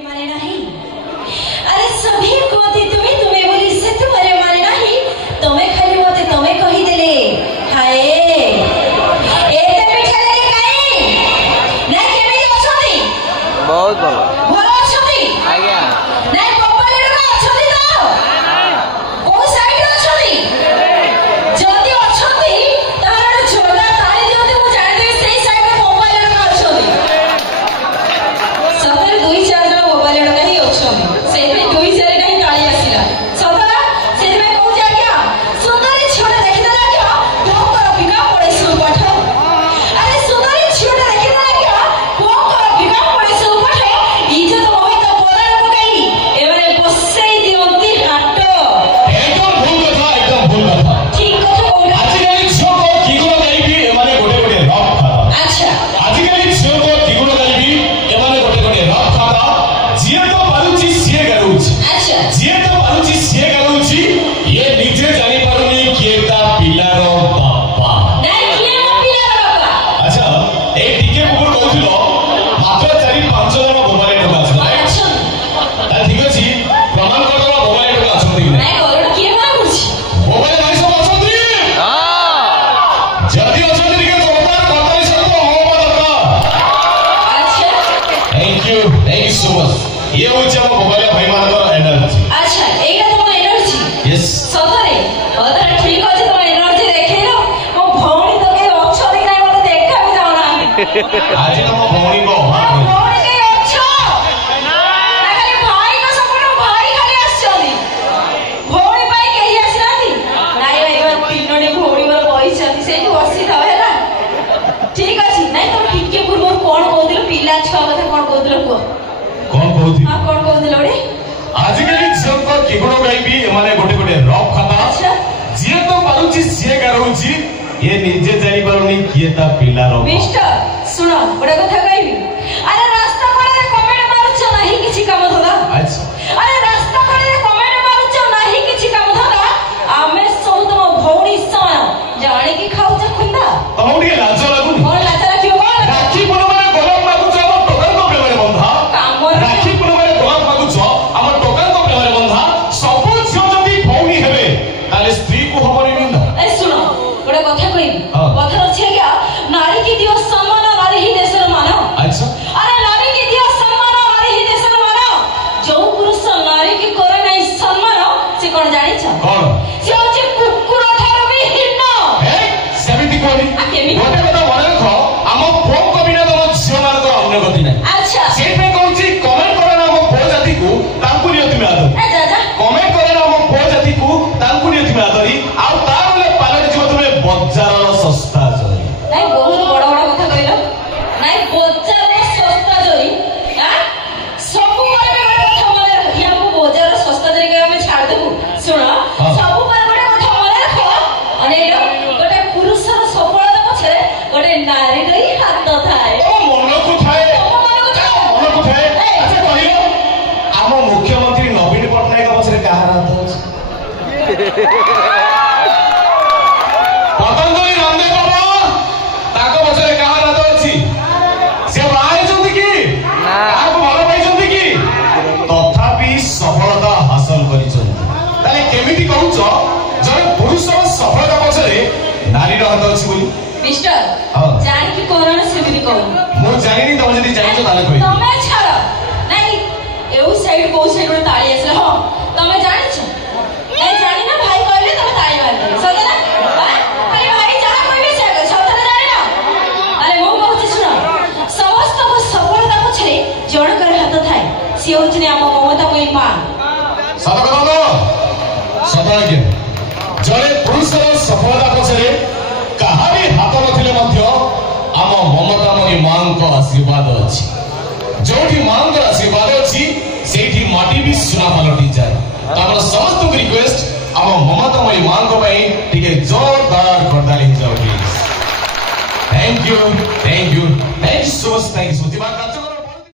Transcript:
माने नहीं। अरे सभी कहते तुम्हें तुम्हें बोली से तुम्हारे माने नहीं। तुम्हें खाली मते तुम्हें कही देले हाय एते मिठा देले काई ना केमी अछती बहुत भलो भलो अछती आज्ञा ना मोबाइल रे अछती तो को साइड रे अछती जदी अछती तार झोला ताली दियते मु जानि देबी सेही साइड रे मोबाइल रे अछती सफर दुई चार जण मोबाइल रे कहीं अछती सेही दुई चार कहीं ताली आसिला सफर सेही में कहू जा क्या सुंदरी छोड़ देखि देला क्या को कर बिका पड़े सु पठ अरे सुंदरी छोड़ देखि देला क्या को कर बिका पड़े सु पठ इज्जत होई तो बोला पकाई एवरे बसेई दियंती हाट एकदम भूल कथा ठीक कथा कोला आजिकाली झियो को किगुण गाइबी एमाने गोटे गोटे रफ खाता अच्छा आजिकाली झियो को किगुण गाइबी एमाने गोटे गोटे रफ खाता जिए तो पारुची सिए गाउची अच्छा जिए तो पारुची सिए गाउची ये निजे जानि पारुनी किए ता पिलारो बापा नहीं किए मो पिला बाबा अच्छा ए टिके पुकुर कहथिलो मात्र 4-5 जण मोबाइल रे बाछला अच्छा ता ठीक अछि प्रमाण करदो मोबाइल रे अछंती कि नहीं करोड़ किए मार कुछ मोबाइल भाई सब अछंती हां जल्दी अछंती टिके जोरदार करताली सब होबा दरकार अच्छा थैंक यू सो मच ये होचे हम मोबाइल भाई मानकर एनर्जी अच्छा एटा तो एनर्जी यस सतरे अदर ठीक अछि तो एनर्जी देखैलो मो भौणी तो के अक्ष देखै मते देखा भी जाऊ ना आज हम भौणी को हाथ में भौणी के अक्ष ना खाली भाई को सपोर्ट भाई खाली आछनी भौणी भाई केही आछनाती नाइ भाई तीनोडी भौणी पर बहिछती सेठी बसी थाओ हैला ठीक अछि नै तो ठीक के पूर्व कोन कहदिलो पिला छुआ कथा कोन कहदिलो को कौन कहती हां कोन कहदिलो रे आजिकाली झियो को किगुण गाइबी एमाने गोटे गोटे रफ खाता अच्छा जिए तो पारुची सिए गाउची ये निजे जानि पारुनी किए ता पिलारो मिस्टर सुनो गोटे कथा कहबी अरे रास्ता कड़े कमेंट मारुछ नाही किछि काम धंदा अच्छा अरे रास्ता कड़े कमेंट मारुछ नाही किछि काम धंदा आमे सब तुम भौणी समान जाने की खाउछ खुंदा तमो टिके लाज लागुनी कोन लाज राखियो कोन राखी पुनमारे गोलाम मागुछ हम टोकन को प्रेमरे बंधा काम राखी पुनमारे गोलाम मागुछ हम टोकन को प्रेमरे बंधा सब झियो जदी भौणी हेबे ताले स्त्री को हमरी निंदा ए सुनो गोटे कथा कहबी हाँ। कथा अछि क्या नारी की दियो सम्मान नारी ही देशर मानो अच्छा अरे नारी की दियो सम्मान नारी ही देशर मानो जो पुरुष नारी की करे नहीं सम्मान से कोन जानि छ कौन से होचे कुकुर ठारो भी हिन्न हे सेमिति कोनी केमिति? गोटे कथा मने रखो हम फोन को बिना तम झियो मानकर अन्य गति नै अच्छा सेट पे कहूची कमेंट करे ना हम पो जाति को तांकु नियति में आदर ए जा जा कमेंट करे ना हम पो जाति को तांकु नियति में आदरी आ तार बोले पालट जीव तुमे बजार सस्ता जरी नहीं बहुत बड़ा बड़ा कथा कहलो नहीं बजार रे सस्ता जरी हां सब पर में बड़ा कथा मने रखी हमको बजार सस्ता जरी के हमें छाड़ देबू सुनो हाँ। सब पर बड़ा कथा मने रखो अनेलो गोटे पुरुषर सफलता पछरे गोटे नारी रे हाथ थाए ओ मन को थाए तम मन को थाए मन को थाए अच्छा कहिलो आम मुख्यमंत्री नवीन पटनायक पछरे कहार हाथ अछि पतंजलि रामदेव बाबा ताको पछरे कहार हाथ अछि से बाहे जंती की ना काहाको भलो पाइछंती की तथापि सफलता हासिल करिछंती ताले केमिति कहउछ जने पुरुषर सफलता पछरे नारीर हाथ अछि बोली मिस्टर हाँ। जान की कोरोना से भी कहू मो जानिनी तमे जदी जानिछ ताले कहि तमे छाड़ नहीं एउ साइड को साइड रे ताली आसे हां तमे जानि छ ए जानि ना भाई कहले तमे ताली मार दे सके ना हां? अरे भाई जहां कहबे से आगे छतरे जानि ना अरे मो कहू सुनो समस्त को सफलता पछरे जणकर हाथ थाए से होचने हम ममता कोई मां सत कथा तो सत आज्ञा जने पुरुषर सफलता पछरे काहारी हाथ नथिले मध्य आम ममतामयी मांको आशीर्वाद अछि जोठी मांको आशीर्वाद अछि सेठी माटी भी सुना पलटि जाए तमर समस्त रिक्वेस्ट आम ममतामयी मांको पई टिके जोरदार करताली जाओ please thank you so much thank you